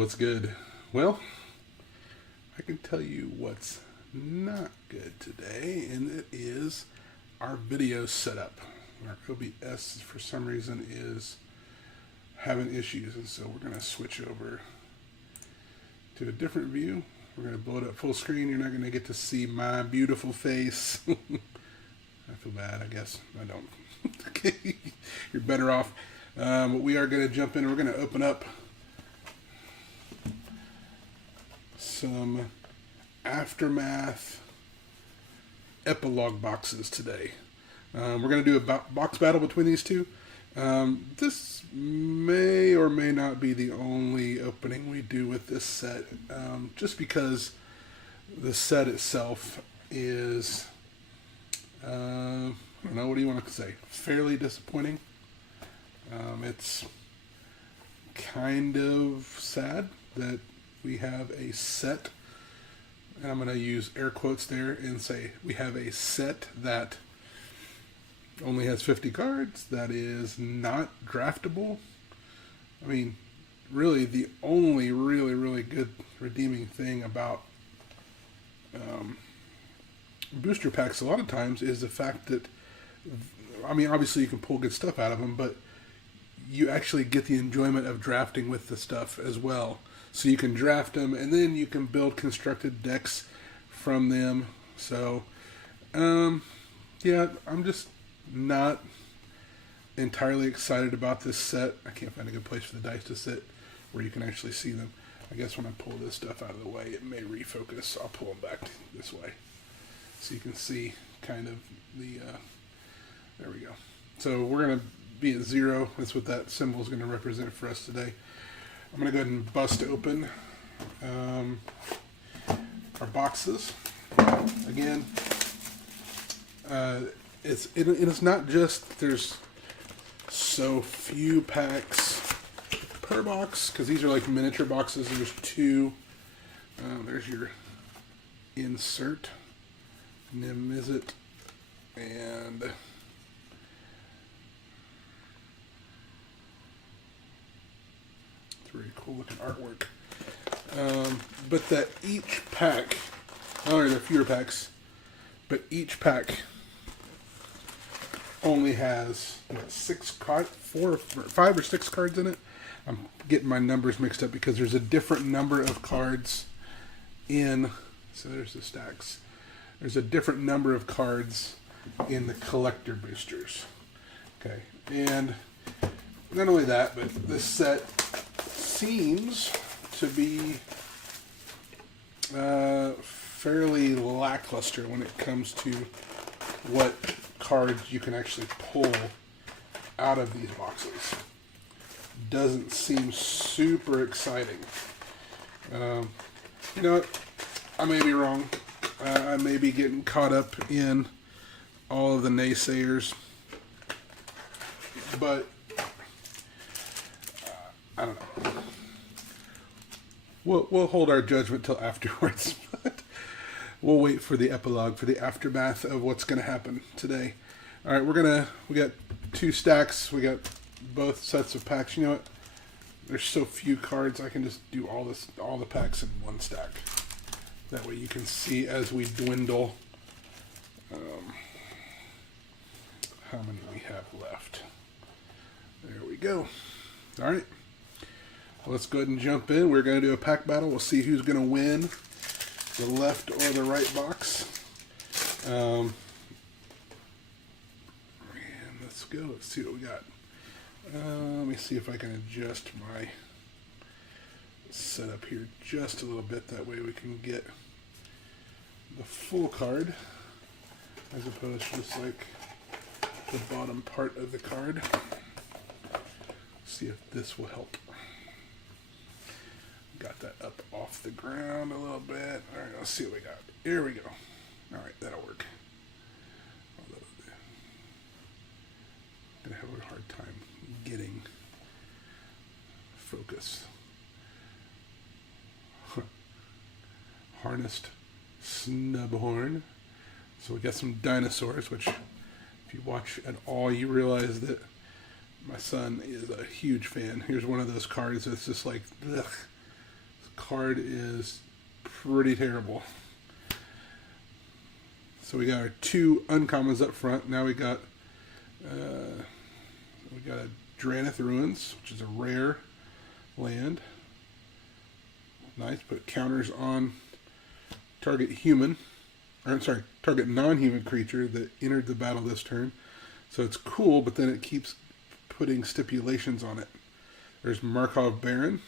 what's good? Well, I can tell you what's not good today, and it is our video setup. Our OBS, for some reason, is having issues, and so we're going to switch over to a different view. We're going to blow it up full screen. You're not going to get to see my beautiful face. I feel bad, I guess. I don't. Okay. You're better off. But we are going to jump in, and we're going to open up some Aftermath Epilogue boxes today. We're going to do a box battle between these two. This may or may not be the only opening we do with this set, just because the set itself is, I don't know, what do you want to say, fairly disappointing. It's kind of sad that we have a set, and I'm going to use air quotes there and say we have a set that only has 50 cards, that is not draftable. I mean, really the only really good redeeming thing about booster packs a lot of times is the fact that, I mean, obviously you can pull good stuff out of them, but you actually get the enjoyment of drafting with the stuff as well. So you can draft them, and then you can build constructed decks from them. So, yeah, I'm just not entirely excited about this set. I can't find a good place for the dice to sit where you can actually see them. I guess when I pull this stuff out of the way, it may refocus. I'll pull them back this way so you can see kind of the, there we go. So we're going to be at 0. That's what that symbol is going to represent for us today. I'm going to go ahead and bust open our boxes. Again, it's not just there's so few packs per box, because these are like miniature boxes. There's 2. There's your insert, Nimizit, and very cool looking artwork. But that each pack, not only are there fewer packs, but each pack only has 5 or 6 cards in it. I'm getting my numbers mixed up because there's a different number of cards in, so there's the stacks. There's a different number of cards in the collector boosters. Okay, and not only that, but this set seems to be fairly lackluster when it comes to what cards you can actually pull out of these boxes. Doesn't seem super exciting. You know what? I may be wrong. I may be getting caught up in all of the naysayers, but I don't know. We'll hold our judgment till afterwards, but we'll wait for the epilogue, for the aftermath of what's going to happen today. All right, we got 2 stacks. We got both sets of packs. You know what? There's so few cards, I can just do all the packs in one stack. That way you can see as we dwindle how many we have left. There we go. All right. Let's go ahead and jump in. We're going to do a pack battle. We'll see who's going to win, the left or the right box. And let's go. Let's see what we got. Let me see if I can adjust my setup here just a little bit. That way we can get the full card as opposed to just like the bottom part of the card. See if this will help. Got that up off the ground a little bit. All right, let's see what we got. Here we go. All right, that'll work. I'm gonna have a hard time getting focus. Harnessed Snubhorn. So we got some dinosaurs, which if you watch at all, you realize that my son is a huge fan. Here's one of those cards that's just like, ugh. card is pretty terrible. So we got our 2 uncommons up front. Now we got a Drannith Ruins, which is a rare land. Nice. Put counters on target target non-human creature that entered the battle this turn. So it's cool, but then it keeps putting stipulations on it. There's Markov Baron.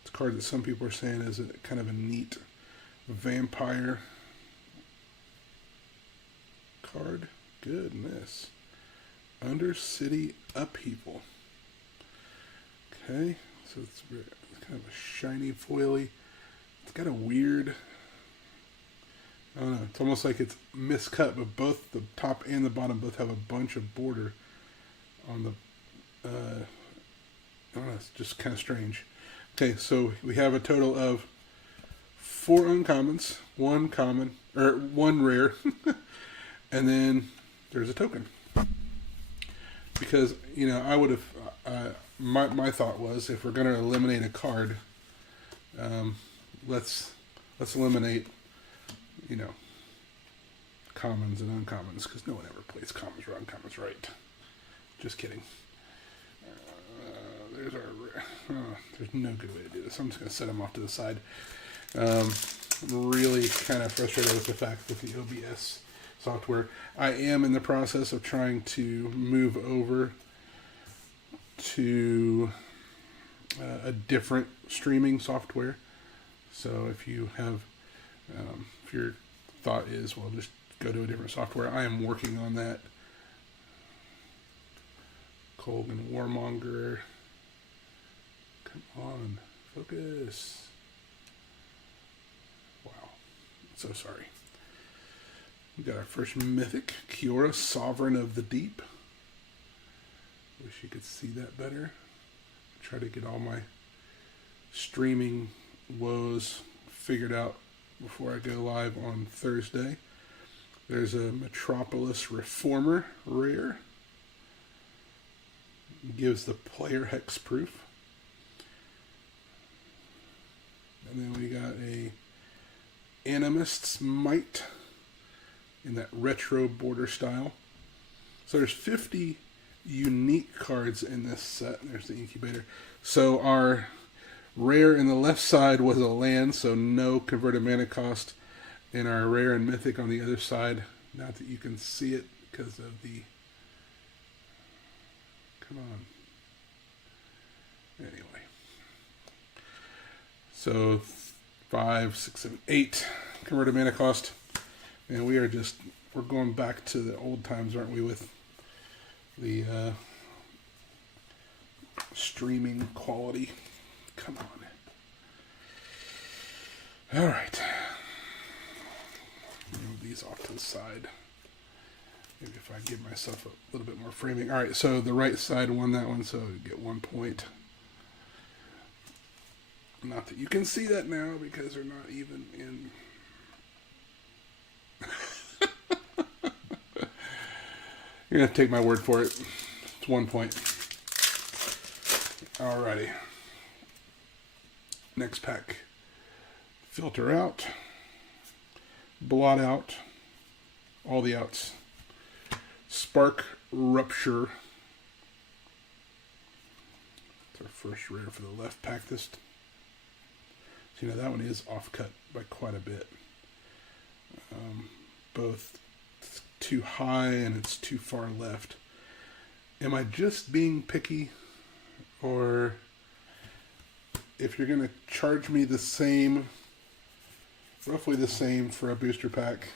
It's a card that some people are saying is kind of a neat vampire card. Goodness. Undercity Upheaval. Okay, so it's kind of a shiny, foily. It's got a weird, I don't know, it's almost like it's miscut, but both the top and the bottom both have a bunch of border on the, I don't know, it's just kind of strange. Okay, so we have a total of 4 uncommons, 1 common, or 1 rare, and then there's a token. Because, you know, I would have, my thought was, if we're going to eliminate a card, let's eliminate, you know, commons and uncommons, because no one ever plays commons or uncommons right. Just kidding. There's no good way to do this. I'm just going to set them off to the side. I'm really kind of frustrated with the fact that the OBS software. I am in the process of trying to move over to a different streaming software. So if you have, if your thought is, well, just go to a different software, I am working on that. Colgan Warmonger. Come on, focus. Wow, so sorry. We got our first mythic, Kiora, Sovereign of the Deep. Wish you could see that better. Try to get all my streaming woes figured out before I go live on Thursday. There's a Metropolis Reformer rare. Gives the player hexproof. And then we got a Animist's Might in that retro border style. So there's 50 unique cards in this set. There's the incubator. So our rare in the left side was a land, so no converted mana cost. And our rare and mythic on the other side, not that you can see it because of the, come on. Anyway. So 5, 6, 7, 8 converted mana cost. And we're going back to the old times, aren't we, with the streaming quality. Come on. All right. Move these off to the side. Maybe if I give myself a little bit more framing. All right, so the right side won that one, so you get 1 point. Not that you can see that now because they're not even in. You're going to have to take my word for it. It's 1 point. Alrighty. Next pack. Filter out. Blot out. All the outs. Spark Rupture. It's our first rare for the left pack. So, you know, that one is off-cut by quite a bit. Both too high and it's too far left. Am I just being picky, or if you're going to charge me the same, roughly the same for a booster pack,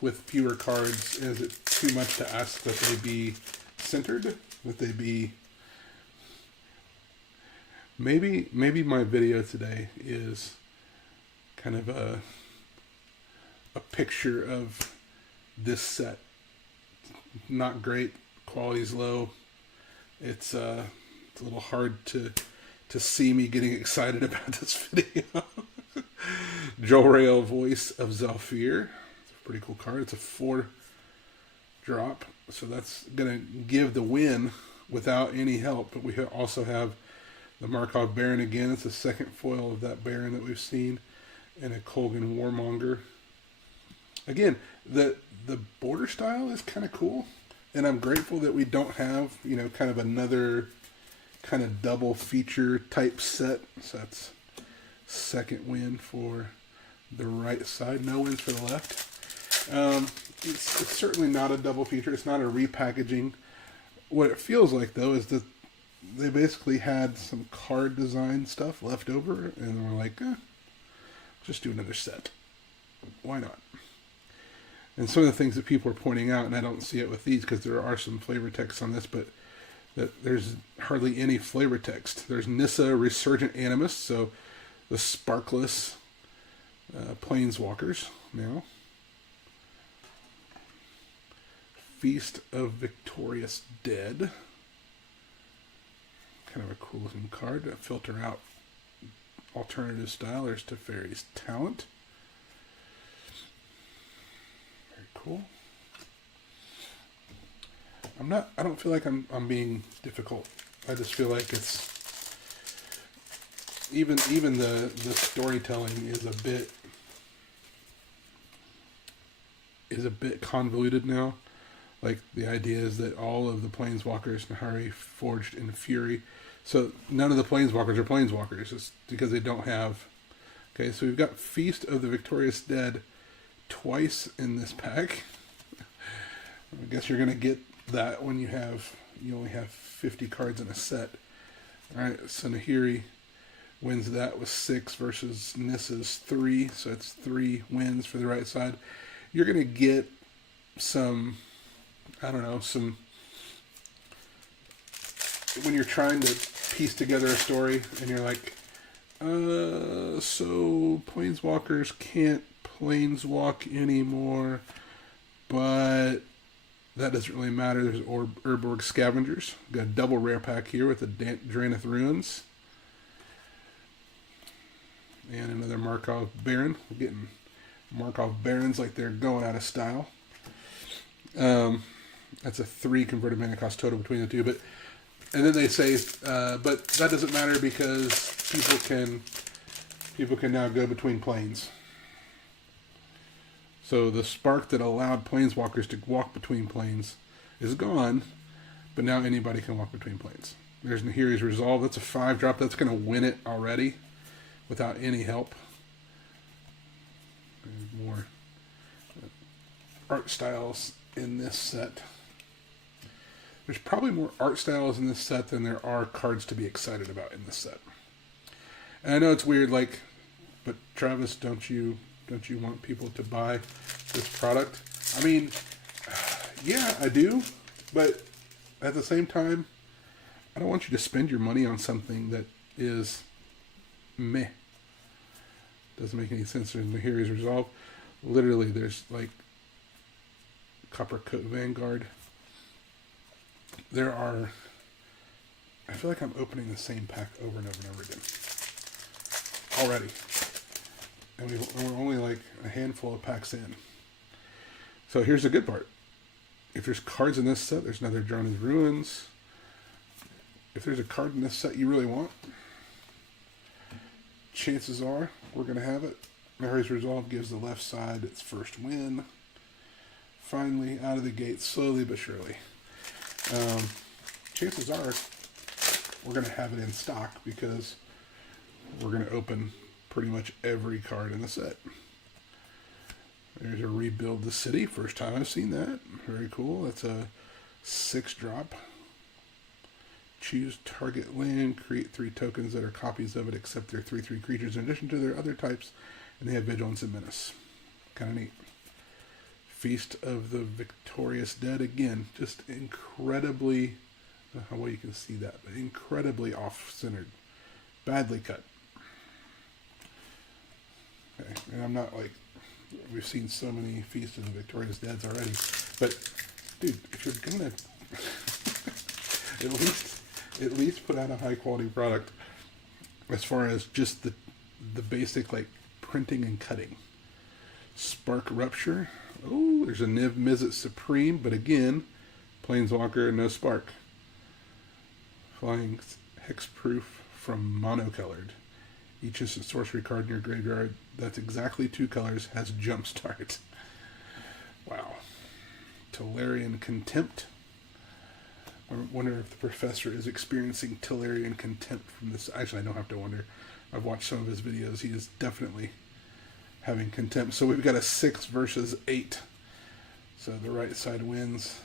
with fewer cards, is it too much to ask that they be centered? That they be, maybe my video today is kind of a picture of this set. Not great, quality's low. It's a little hard to see me getting excited about this video. Jolrael, Voice of Zhalfir. It's a pretty cool card. It's a 4-drop, so that's gonna give the win without any help. But we also have the Markov Baron again. It's the second foil of that Baron that we've seen, and a Kolgan Warmonger. Again, the border style is kind of cool, and I'm grateful that we don't have, you know, kind of another kind of double feature type set. So that's second win for the right side, no wins for the left. It's certainly not a double feature. It's not a repackaging. What it feels like, though, is that they basically had some card design stuff left over, and they were like, just do another set. Why not? And some of the things that people are pointing out, and I don't see it with these because there are some flavor text on this, but that there's hardly any flavor text. There's Nissa Resurgent Animus, so the sparkless planeswalkers now. Feast of Victorious Dead. Kind of a cool looking card to filter out alternative style. There's Teferi's Talent. Very cool. I don't feel like I'm being difficult. I just feel like it's even the storytelling is a bit convoluted now. Like, the idea is that all of the planeswalkers Nahari forged in Fury. So none of the planeswalkers are planeswalkers. It's because they don't have... Okay, so we've got Feast of the Victorious Dead twice in this pack. I guess you're going to get that when you only have 50 cards in a set. Alright, so Nahiri wins that with 6 versus Nissa's 3. So it's 3 wins for the right side. You're going to get some... I don't know, when you're trying to piece together a story and you're like, so planeswalkers can't planeswalk anymore, but that doesn't really matter. There's Urborg Scavengers. Got a double rare pack here with the Drannith Ruins. And another Markov Baron. We're getting Markov Barons like they're going out of style. That's a 3 converted mana cost total between the two, and then they say, but that doesn't matter because people can now go between planes. So the spark that allowed planeswalkers to walk between planes is gone, but now anybody can walk between planes. There's Nahiri's Resolve. That's a 5-drop. That's going to win it already without any help. There's more art styles in this set. There's probably more art styles in this set than there are cards to be excited about in this set. And I know it's weird, like, but Travis, don't you want people to buy this product? I mean, yeah, I do, but at the same time, I don't want you to spend your money on something that is meh. Doesn't make any sense. There's Nahiri's Resolve. Literally, there's like Copper Coat Vanguard. There are... I feel like I'm opening the same pack over and over and over again. Already. And we're only like a handful of packs in. So here's the good part. If there's cards in this set, there's another Drannith Ruins. If there's a card in this set you really want, chances are we're going to have it. Nahiri's Resolve gives the left side its first win. Finally, out of the gate, slowly but surely. Chances are we're going to have it in stock because we're going to open pretty much every card in the set. There's a Rebuild the City. First time I've seen that. Very cool. That's a 6-drop. Choose target land, create 3 tokens that are copies of it except they're 3/3 creatures in addition to their other types, and they have Vigilance and Menace. Kind of neat. Feast of the Victorious Dead. Again, just incredibly, I don't know how well you can see that, but incredibly off-centered. Badly cut. Okay, and I'm not like, we've seen so many Feast of the Victorious Deads already, but dude, if you're gonna at least put out a high quality product as far as just the basic like printing and cutting. Spark Rupture. Oh, there's a Niv Mizzet Supreme, but again, Planeswalker, no spark. applying hexproof from monocolored. Each is a sorcery card in your graveyard that's exactly 2 colors has Jumpstart. Wow. Tolarian Contempt. I wonder if the professor is experiencing Tolarian Contempt from this. Actually, I don't have to wonder. I've watched some of his videos. He is definitely having contempt. So we've got a 6 versus 8. So the right side wins.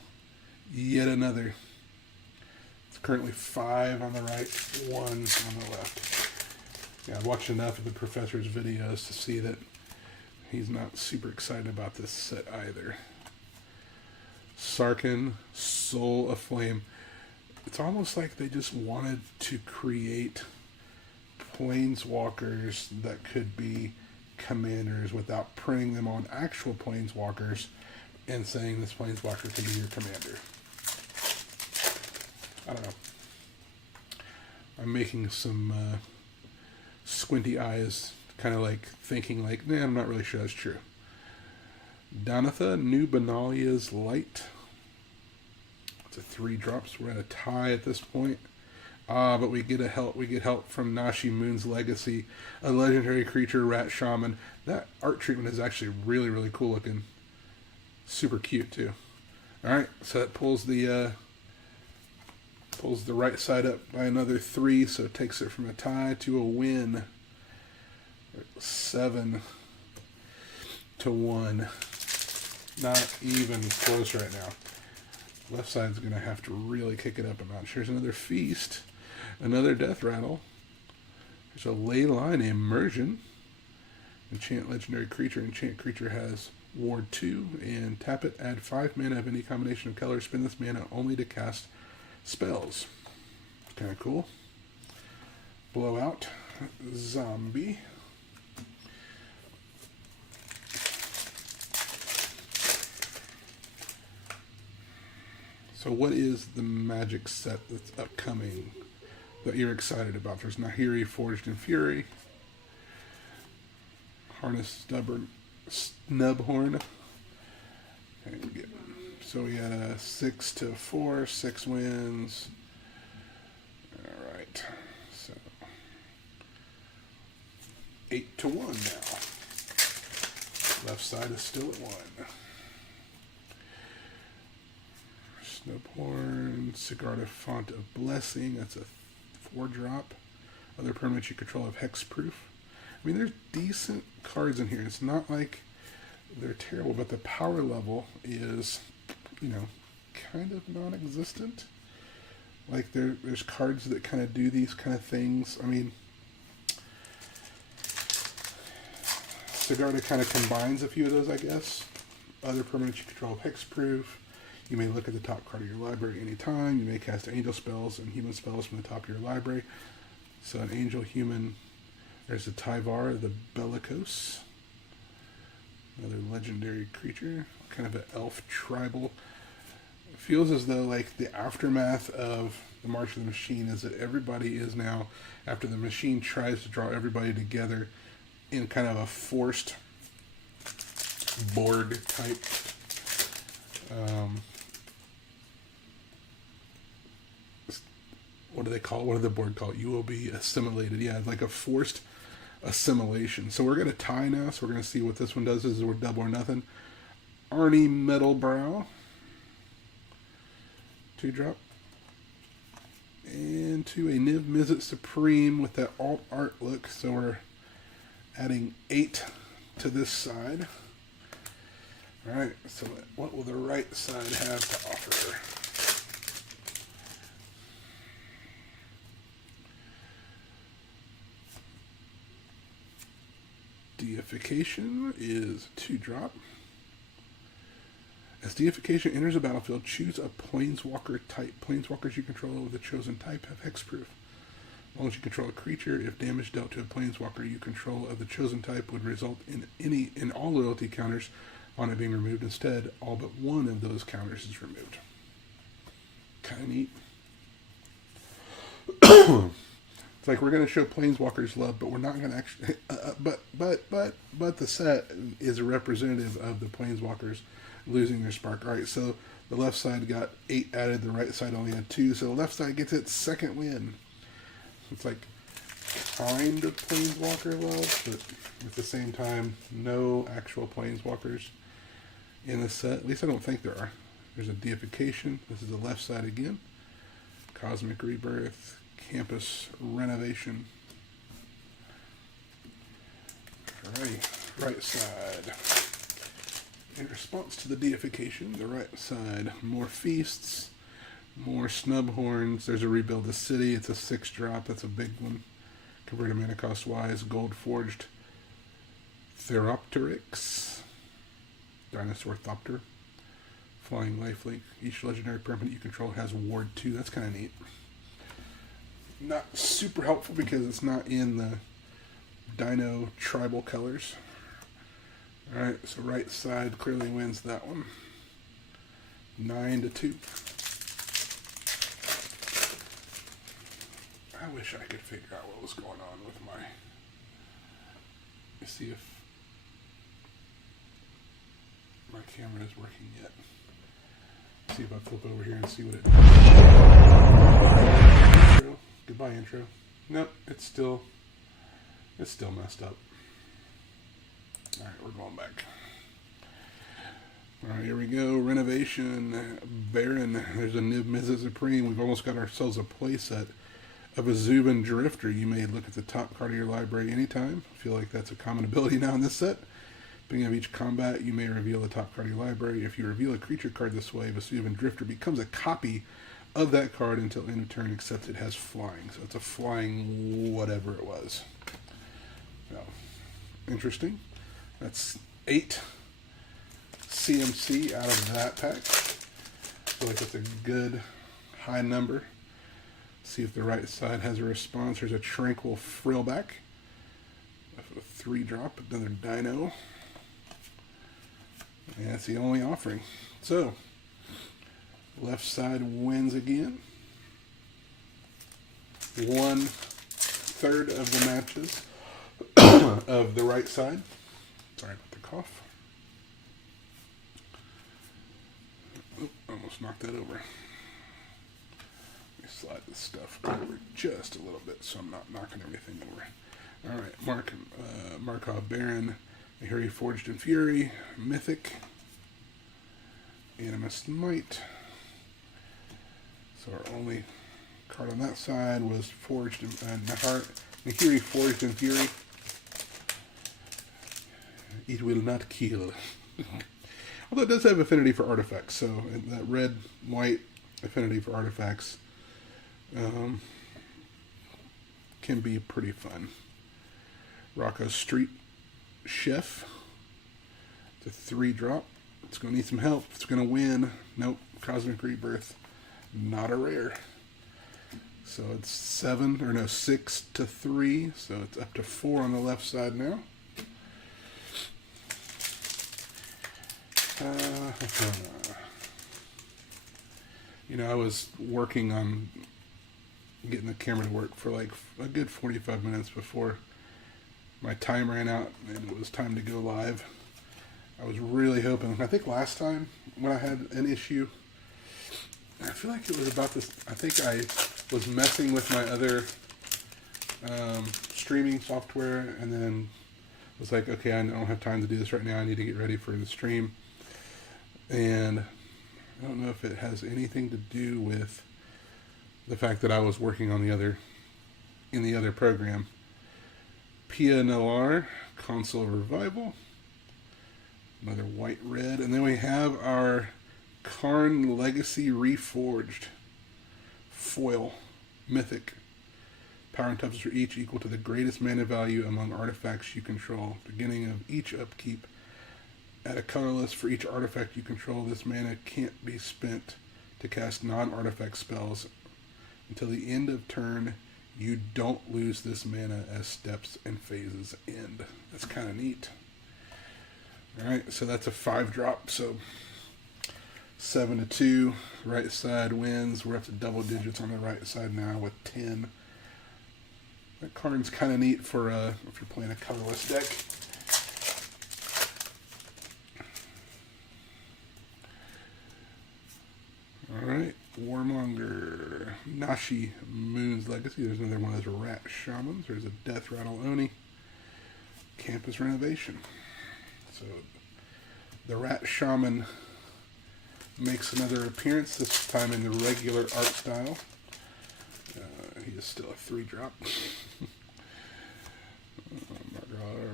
Yet another. It's currently 5 on the right, 1 on the left. Yeah, I've watched enough of the professor's videos to see that he's not super excited about this set either. Sarkhan, Soul Aflame. It's almost like they just wanted to create planeswalkers that could be commanders without printing them on actual planeswalkers and saying this planeswalker can be your commander. I don't know. I'm making some squinty eyes, kind of like thinking like, nah, I'm not really sure that's true. Donatha, New Benalia's Light. It's a 3-drop, so we're at a tie at this point. But we get help from Nashi Moon's Legacy, a legendary creature, Rat Shaman. That art treatment is actually really, really cool looking. Super cute too. All right, so that pulls the right side up by another 3, so it takes it from a tie to a win. 7-1. Not even close right now. Left side's going to have to really kick it up a notch. Here's another Feast. Another Death Rattle. There's a Leyline Immersion. Enchant legendary creature. Enchant creature has Ward 2. And tap it, add 5 mana of any combination of colors. Spend this mana only to cast spells. Kind of cool. Blowout. Zombie. So what is the Magic set that's upcoming that you're excited about? There's Nahiri, Forged in Fury, Harness Snubhorn. So we had a 6-4, 6 wins. All right, so 8-1 now. Left side is still at 1. Snubhorn, Sigarda Font of Blessing. That's a 4-drop. Other permanents you control have hexproof. I mean, there's decent cards in here. It's not like they're terrible, but the power level is, you know, kind of non-existent. Like there's cards that kind of do these kind of things. I mean, Sigarda kind of combines a few of those, I guess. Other permanents you control have hexproof. You may look at the top card of your library anytime. You may cast angel spells and human spells from the top of your library. So an angel, human. There's the Tyvar, the Bellicose. Another legendary creature. Kind of an elf tribal. It feels as though like the aftermath of the March of the Machine is that everybody is now, after the machine tries to draw everybody together in kind of a forced Borg type what do they call it? What do the board call it? You will be assimilated. Yeah, like a forced assimilation. So we're going to tie now. So we're going to see what this one does. This is we're double or nothing. Arnie Metalbrow. 2-drop. And to a Niv Mizzet Supreme with that alt art look. So we're adding 8 to this side. Alright, so what will the right side have to offer? Deification is 2-drop. As Deification enters the battlefield, choose a Planeswalker type. Planeswalkers you control with the chosen type have hexproof. As long as you control a creature, if damage dealt to a Planeswalker you control of the chosen type would result in all loyalty counters on it being removed. Instead, all but one of those counters is removed. Kind of neat. It's like we're going to show Planeswalkers love, but we're not going to actually. But the set is a representative of the Planeswalkers losing their spark. All right, so The left side got 8 added, the right side only had 2, so the left side gets its second win. It's like kind of Planeswalker love, but at the same time, no actual Planeswalkers in the set. At least I don't think there are. There's a deification. This is the left side again. Cosmic Rebirth, Campus Renovation. Alrighty, right side. In response to the deification, the right side, more feasts, more snubhorns. There's a Rebuild the City. It's a 6-drop. That's a big one. Converted mana cost wise. Gold Forged Theropteryx. Dinosaur Thopter. Flying Lifelink. Each legendary permanent you control has Ward 2. That's kind of neat. Not super helpful because it's not in the Dino tribal colors. Alright, so right side clearly wins that one. 9-2. I wish I could figure out what was going on with my... Let's see if my camera is working yet. See if I flip over here and see what it does. Intro. Goodbye, intro. Nope, it's still messed up. Alright, we're going back. Alright, here we go. Renovation. Baron. There's a Nib Mizzet Supreme. We've almost got ourselves a playset of a Zubin Drifter. You may look at the top card of your library anytime. I feel like that's a common ability now in this set. Beginning of each combat, you may reveal the top card of your library. If you reveal a creature card this way, the Zubin Drifter becomes a copy of that card until end of turn, except it has flying. So it's a flying whatever it was. So, interesting. That's 8 CMC out of that pack. I feel like that's a good high number. See if the right side has a response. There's a Tranquil Frillback. A 3-drop, another Dino. And that's the only offering. So, left side wins again. 1/3 of the matches of the right side. Sorry about the cough. Oop, almost knocked that over. Let me slide this stuff over just a little bit so I'm not knocking everything over. Alright, Markov Baron, Harry Forged in Fury, Mythic, Animus Might. So our only card on that side was Forged in Nahiri Forged in Fury. It will not kill. Although it does have affinity for artifacts, so that red-white affinity for artifacts can be pretty fun. Rocco Street Chef. It's a 3-drop. It's going to need some help. It's going to win. Nope. Cosmic Rebirth. Not a rare. So it's 6-3. So it's up to 4 on the left side now. You know, I was working on getting the camera to work for like a good 45 minutes before my time ran out and it was time to go live. I was really hoping, I think last time when I had an issue, I feel like it was about this, I think I was messing with my other streaming software and then was like, okay, I don't have time to do this right now, I need to get ready for the stream. And I don't know if it has anything to do with the fact that I was working on in the other program. Pia Noir, Console Revival. Another white-red. And then we have our Karn Legacy Reforged foil mythic. Power and toughness are each equal to the greatest mana value among artifacts you control. Beginning of each upkeep, add a colorless for each artifact you control. This mana can't be spent to cast non-artifact spells until the end of turn. You don't lose this mana as steps and phases end. That's kind of neat. Alright, so that's a 5-drop. So 7-2. Right side wins. We're up to double digits on the right side now with 10. That card's kind of neat for if you're playing a colorless deck. Warmonger, Nashi, Moon's Legacy. There's another one of those Rat Shamans. There's a Death Rattle Oni. Campus Renovation. So the Rat Shaman makes another appearance, this time in the regular art style. He is still a 3-drop.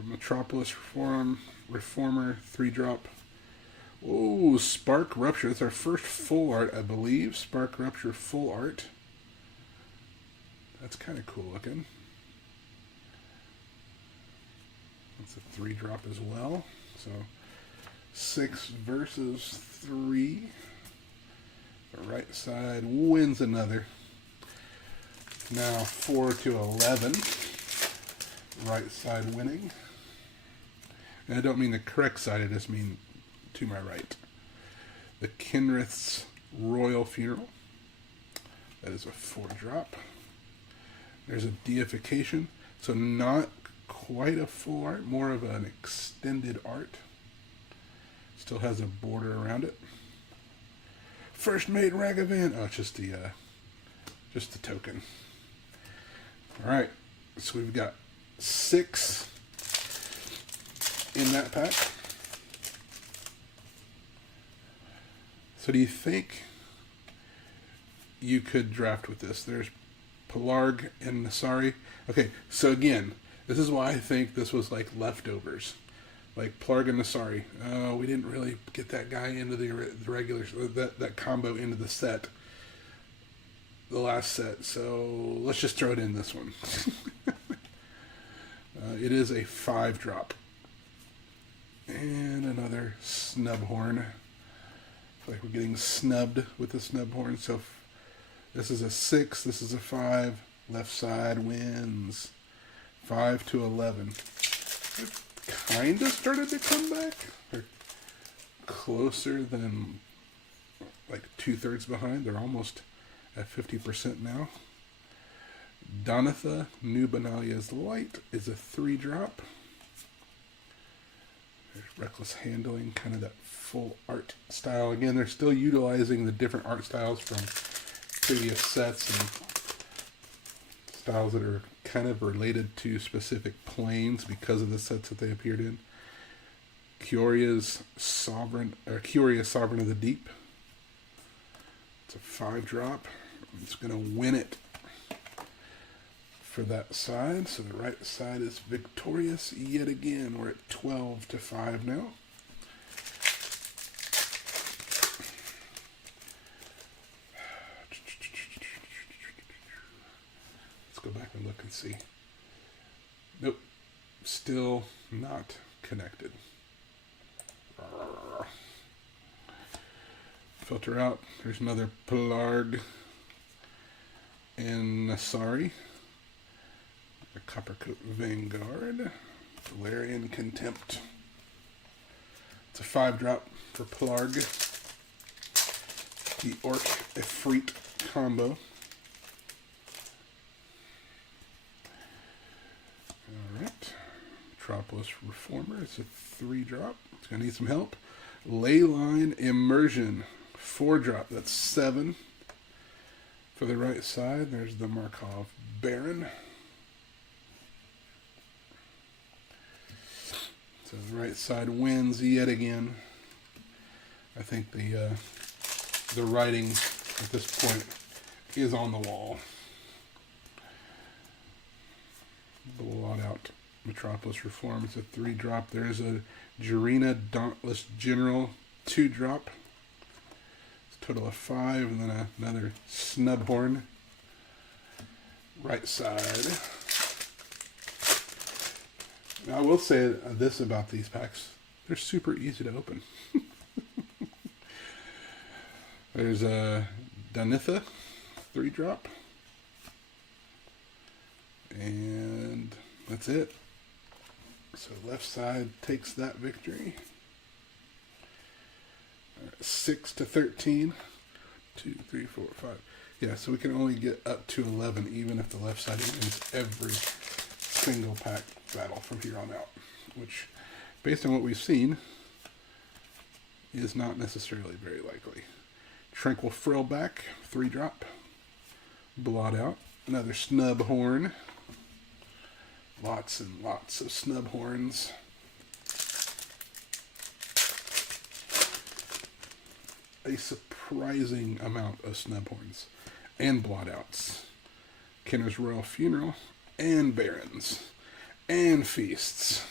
Metropolis Reformer, 3-drop. Oh, Spark Rupture. That's our first full art, I believe. Spark Rupture full art. That's kind of cool looking. That's a 3-drop as well. So 6 versus 3. The right side wins another. Now 4 to 11. Right side winning. And I don't mean the correct side, I just mean to my right. The Kinrith's Royal Funeral. That is a 4-drop. There's a Deification. So not quite a full art, more of an extended art. Still has a border around it. First Mate Ragavan. Oh, it's just the token. All right, so we've got 6 in that pack. So do you think you could draft with this? There's Pelarg and Nasari. Okay, so again, this is why I think this was like leftovers. Like Pelarg and Nasari. We didn't really get that guy into the regular, that combo into the set. The last set. So let's just throw it in this one. It is a 5-drop. And another Snubhorn. I feel like we're getting snubbed with the Snubhorn. So this is a 6, this is a 5. Left side wins. 5 to 11. They've kind of started to come back. They're closer than like 2/3 behind. They're almost at 50% now. Donatha, New Benalia's Light is a 3-drop. There's Reckless Handling, kind of that full art style. Again, they're still utilizing the different art styles from previous sets and styles that are kind of related to specific planes because of the sets that they appeared in. Kioria's Sovereign of the Deep. It's a 5-drop. It's going to win it for that side. So the right side is victorious yet again. We're at 12 to 5 now. Let's go back and look and see. Nope. Still not connected. Filter out. There's another Pelarg and Nasari. A Coppercoat Vanguard. Valerian Contempt. It's a 5-drop for Pelarg. The Orc Efreet combo. Alright. Metropolis Reformer. It's a 3-drop. It's going to need some help. Leyline Immersion. 4-drop. That's 7. For the right side, there's the Markov Baron. So the right side wins yet again. I think the writing at this point is on the wall. Blot out Metropolis Reform. It's a 3-drop. There's a Jarina Dauntless General 2-drop. Total of 5, and then another Snubhorn. Right side. Now I will say this about these packs. They're super easy to open. There's a Donitha 3-drop. And that's it. So left side takes that victory. 6 to 13. 2, 3, 4, 5. Yeah, so we can only get up to 11 even if the left side wins every single pack battle from here on out. Which, based on what we've seen, is not necessarily very likely. Tranquil Frillback, 3-drop. Blot Out, another Snub Horn. Lots and lots of snub horns. A surprising amount of snub horns and blot outs. Kenner's Royal Funeral and Barons and Feasts.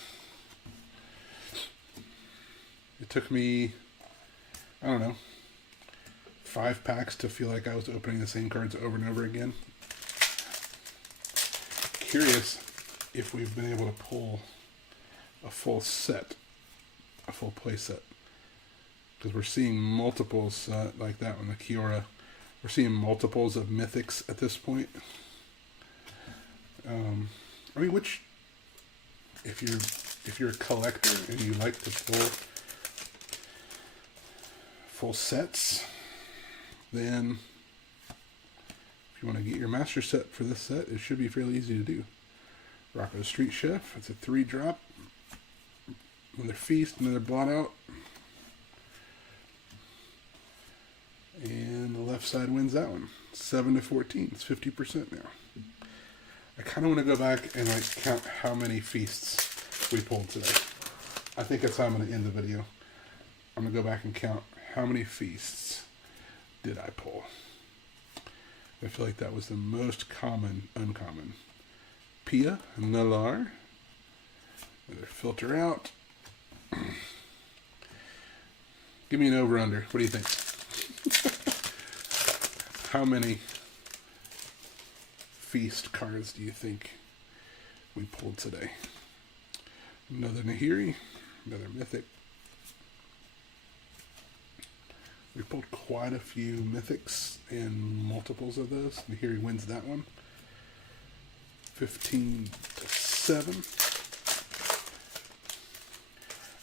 It took me, I don't know, 5 packs to feel like I was opening the same cards over and over again. Curious if we've been able to pull a full set, a full play set. Because we're seeing multiples like that one, the Kiora. We're seeing multiples of mythics at this point. I mean, which, if you're a collector and you like to pull full sets, then if you want to get your master set for this set, it should be fairly easy to do. Rocco Street Chef, it's a 3-drop. Another Feast, another Blot Out. And the left side wins that one. 7-14. It's 50% now. I kind of want to go back and like count how many feasts we pulled today. I think that's how I'm going to end the video. I'm going to go back and count how many feasts did I pull. I feel like that was the most common uncommon. Pia, Nalar. Another Filter Out. Give me an over-under. What do you think? How many feast cards do you think we pulled today? Another Nahiri, another Mythic. We pulled quite a few Mythics and multiples of those. Nahiri wins that one. 15-7.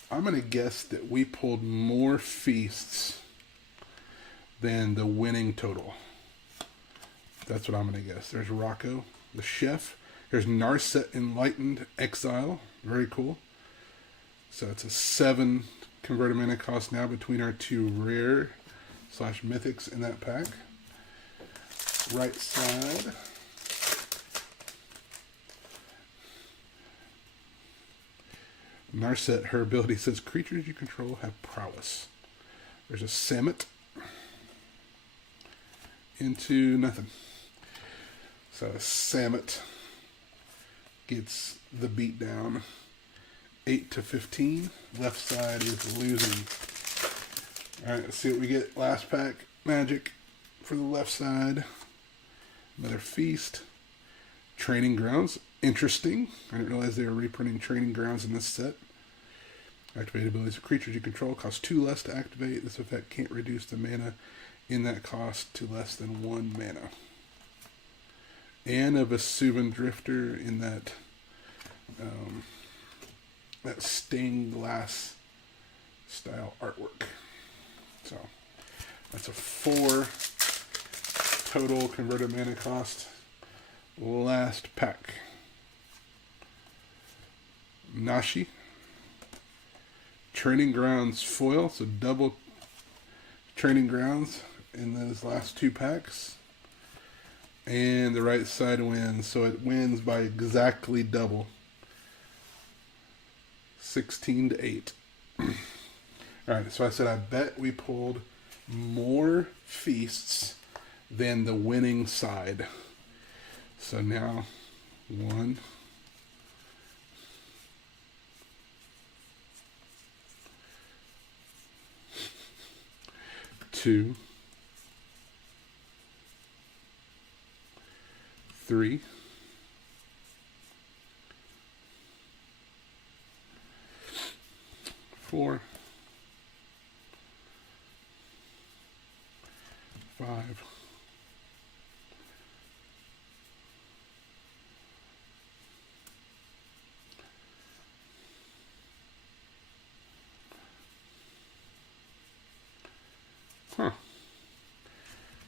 I'm going to guess that we pulled more feasts than the winning total. That's what I'm going to guess. There's Rocco, the Chef. There's Narset Enlightened Exile. Very cool. So it's a 7 converted mana cost now between our 2 rare / mythics in that pack. Right side. Narset, her ability says creatures you control have prowess. There's a Samet into nothing. So Samet gets the beat down. 8-15. Left side is losing. Alright, let's see what we get. Last pack. Magic for the left side. Another Feast. Training Grounds. Interesting. I didn't realize they were reprinting Training Grounds in this set. Activate abilities of creatures you control. Cost 2 less to activate. This effect can't reduce the mana in that cost to less than 1 mana. And a Vesuvan Drifter in that that stained glass style artwork. So that's a 4 total converted mana cost. Last pack. Nashi. Training Grounds foil, so double Training Grounds in those last 2 packs. And the right side wins, so it wins by exactly double. 16-8. Alright, so I said I bet we pulled more feasts than the winning side. So now 1, 2, 3, 4, 5,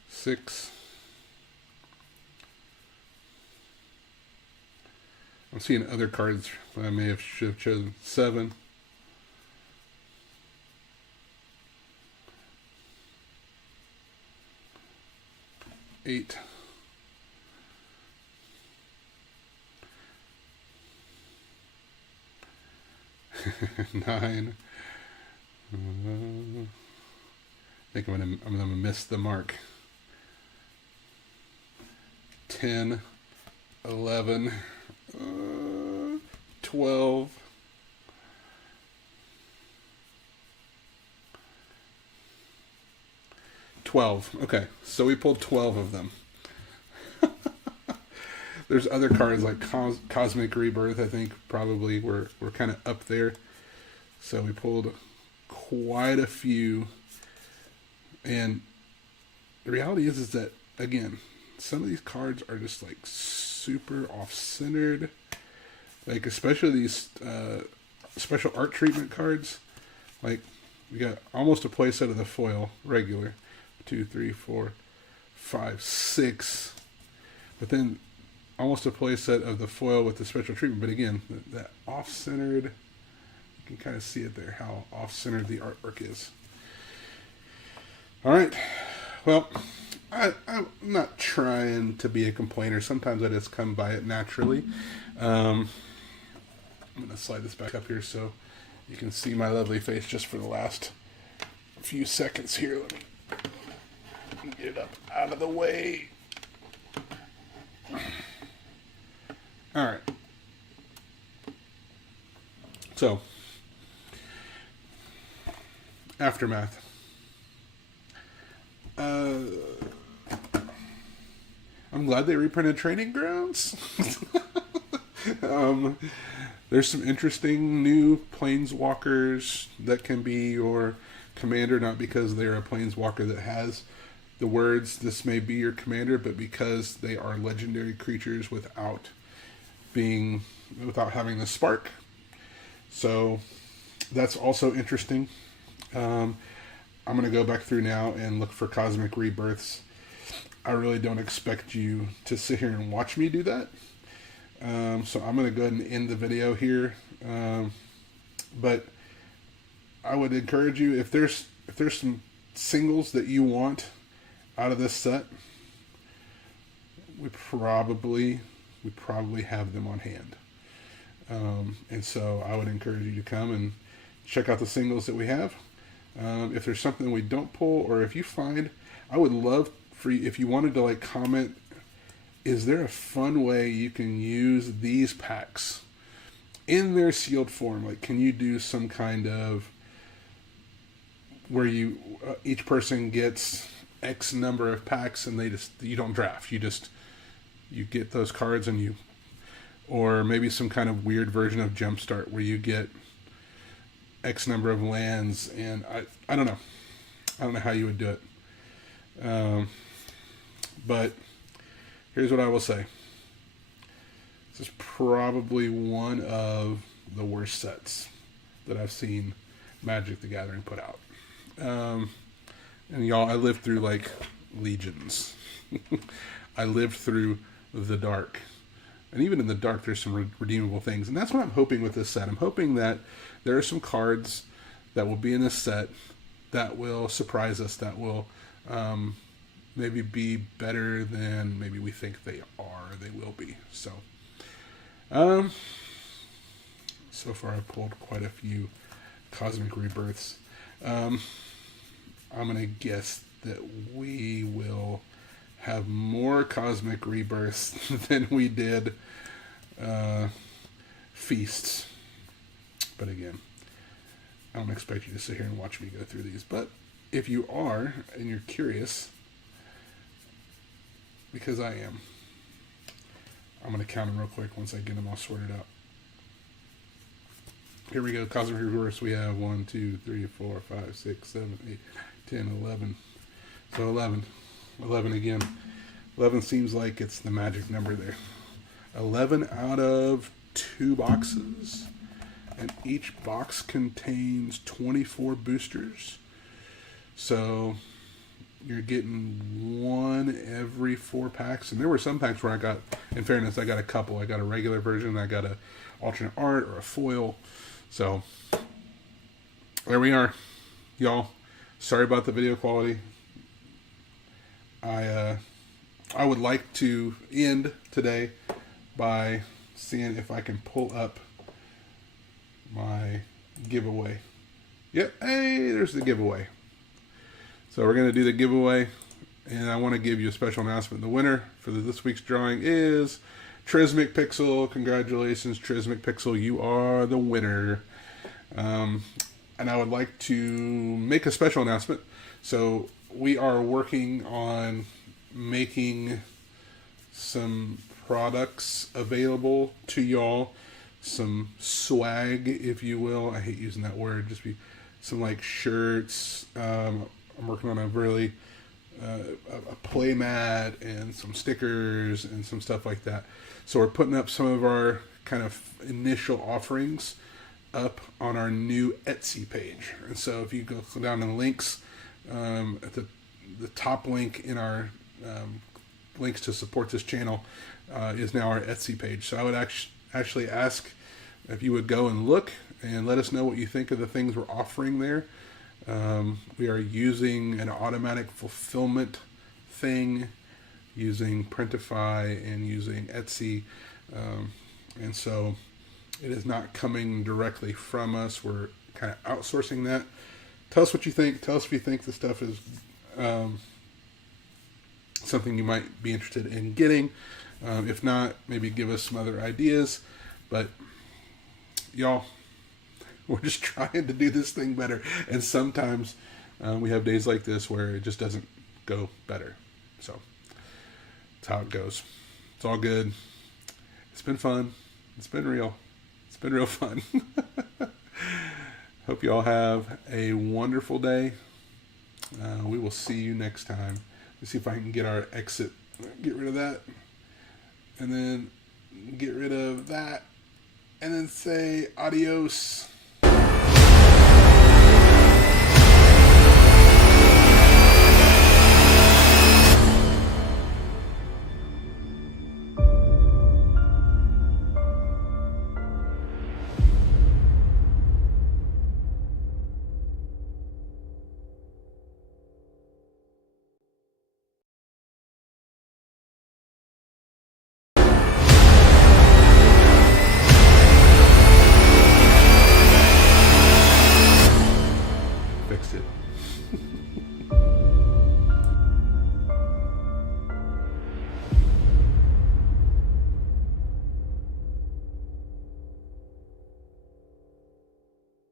6. I'm seeing other cards that I should have chosen. 7. 8. Nine. I think I'm gonna miss the mark. 10, 11, 12. 12. Okay, so we pulled 12 of them. There's other cards like Cosmic Rebirth, I think probably we're kind of up there. So we pulled quite a few. And the reality is that, again, some of these cards are just like super off-centered. Like especially these special art treatment cards. Like we got almost a playset of the foil regular. 2, 3, 4, 5, 6. But then almost a playset of the foil with the special treatment. But again, that off-centered, you can kind of see it there, how off-centered the artwork is. All right. Well, I'm not trying to be a complainer. Sometimes I just come by it naturally. I'm going to slide this back up here so you can see my lovely face just for the last few seconds here. Let me get it up out of the way. All right. So, Aftermath. I'm glad they reprinted Training Grounds. There's some interesting new planeswalkers that can be your commander, not because they're a planeswalker that has the words, this may be your commander, but because they are legendary creatures without having the spark. So that's also interesting. I'm going to go back through now and look for Cosmic Rebirths. I really don't expect you to sit here and watch me do that. So I'm going to go ahead and end the video here. But I would encourage you, if there's some singles that you want out of this set, we probably have them on hand. And so I would encourage you to come and check out the singles that we have. If there's something we don't pull, or if you find, I would love for you, if you wanted to like comment, is there a fun way you can use these packs in their sealed form? Like, can you do some kind of where you each person gets X number of packs and you don't draft, you get those cards and you, or maybe some kind of weird version of Jumpstart where you get X number of lands, and I don't know how you would do it. But here's what I will say. This is probably one of the worst sets that I've seen Magic the Gathering put out. And y'all, I lived through like Legions. I lived through the Dark. And even in the Dark, there's some redeemable things. And that's what I'm hoping with this set. I'm hoping that there are some cards that will be in this set that will surprise us, that will maybe be better than maybe we think they are, they will be. So, so far I've pulled quite a few Cosmic Rebirths. I'm going to guess that we will have more Cosmic Rebirths than we did Feasts. But again, I don't expect you to sit here and watch me go through these. But if you are, and you're curious, because I am, I'm going to count them real quick once I get them all sorted out. Here we go. Cosmic Rebirths. We have 1, 2, 3, 4, 5, 6, 7, 8, 10, 11. So 11. 11 again. 11 seems like it's the magic number there. 11 out of 2 boxes. And each box contains 24 boosters. So you're getting one every 4 packs. And there were some packs where I got, in fairness, I got a couple. I got a regular version, I got a alternate art or a foil. So there we are. Y'all, sorry about the video quality. I I would like to end today by seeing if I can pull up my giveaway. Yep, hey, there's the giveaway. So we're going to do the giveaway, and I want to give you a special announcement. The winner for this week's drawing is Trismic Pixel. Congratulations, Trismic Pixel. You are the winner. And I would like to make a special announcement. So we are working on making some products available to y'all. Some swag, if you will. I hate using that word. Just be some like shirts. I'm working on a really a play mat and some stickers and some stuff like that. So we're putting up some of our kind of initial offerings up on our new Etsy page. And so if you go down to the links, at the top link in our links to support this channel is now our Etsy page. So I would actually ask if you would go and look and let us know what you think of the things we're offering there. We are using an automatic fulfillment thing, using Printify and using Etsy, and so it is not coming directly from us. We're kind of outsourcing that. Tell us what you think. Tell us if you think the stuff is something you might be interested in getting. If not, maybe give us some other ideas. But y'all, we're just trying to do this thing better. And sometimes we have days like this where it just doesn't go better. So that's how it goes. It's all good. It's been fun. It's been real. It's been real fun. Hope you all have a wonderful day. We will see you next time. Let's see if I can get our exit. Get rid of that. And then get rid of that. And then say adios.